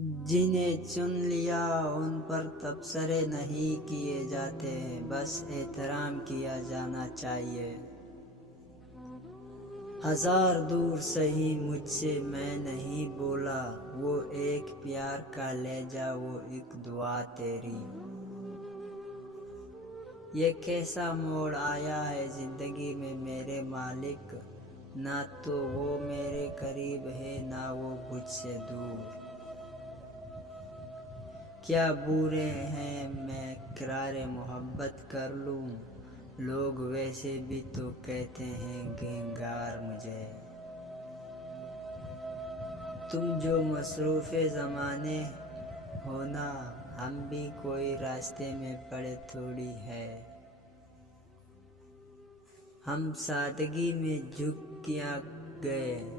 جنہیں چن لیا ان پر تبصرے نہیں کیے جاتے، بس احترام کیا جانا چاہیے۔ ہزار دور سہی مجھ سے میں نہیں بولا، وہ ایک پیار کا لہجہ، وہ ایک دعا تیری۔ یہ کیسا موڑ آیا ہے زندگی میں میرے مالک، نہ تو وہ میرے قریب ہے نہ وہ مجھ سے دور۔ کیا برے ہیں میں اقرار محبت کر لوں، لوگ ویسے بھی تو کہتے ہیں گنہگار مجھے۔ تم جو مصروف زمانے ہو نا، ہم بھی کوئی راستے میں پڑے تھوڑی ہے۔ ہم سادگی میں جھک کیا گئے،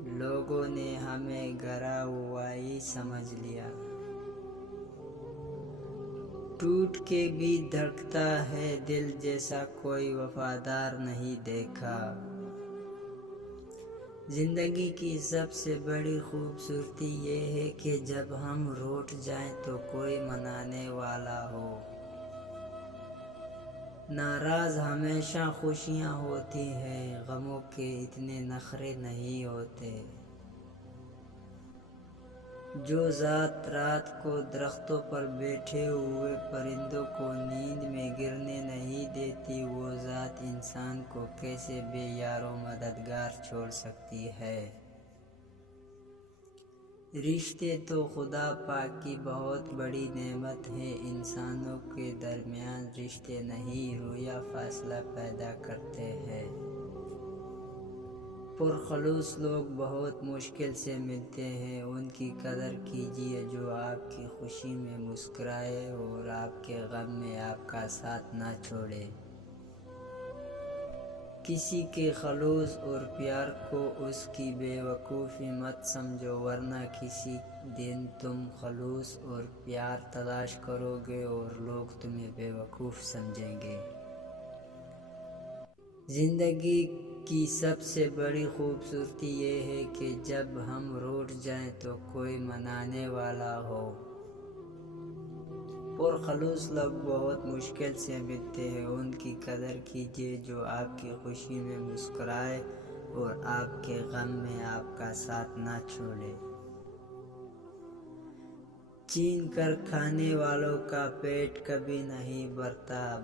لوگوں نے ہمیں گرا ہوا ہی سمجھ لیا۔ ٹوٹ کے بھی دھڑکتا ہے دل، جیسا کوئی وفادار نہیں دیکھا۔ زندگی کی سب سے بڑی خوبصورتی یہ ہے کہ جب ہم روٹھ جائیں تو کوئی منانے والا ہو۔ ناراض ہمیشہ خوشیاں ہوتی ہیں، غموں کے اتنے نخرے نہیں ہوتے۔ جو ذات رات کو درختوں پر بیٹھے ہوئے پرندوں کو نیند میں گرنے نہیں دیتی، وہ ذات انسان کو کیسے بے یار و مددگار چھوڑ سکتی ہے۔ رشتے تو خدا پاک کی بہت بڑی نعمت ہیں، انسانوں کے درمیان رشتے نہیں رویہ فاصلہ پیدا کرتے ہیں۔ پرخلوص لوگ بہت مشکل سے ملتے ہیں، ان کی قدر کیجیے جو آپ کی خوشی میں مسکرائے اور آپ کے غم میں آپ کا ساتھ نہ چھوڑے۔ کسی کے خلوص اور پیار کو اس کی بے وقوفی مت سمجھو، ورنہ کسی دن تم خلوص اور پیار تلاش کرو گے اور لوگ تمہیں بے وقوف سمجھیں گے۔ زندگی کی سب سے بڑی خوبصورتی یہ ہے کہ جب ہم روٹھ جائیں تو کوئی منانے والا ہو۔ پرخلوص لوگ بہت مشکل سے ملتے ہیں، ان کی قدر کیجیے جو آپ کی خوشی میں مسکرائے اور آپ کے غم میں آپ کا ساتھ نہ چھوڑے۔ چھین کر کھانے والوں کا پیٹ کبھی نہیں بھرتا۔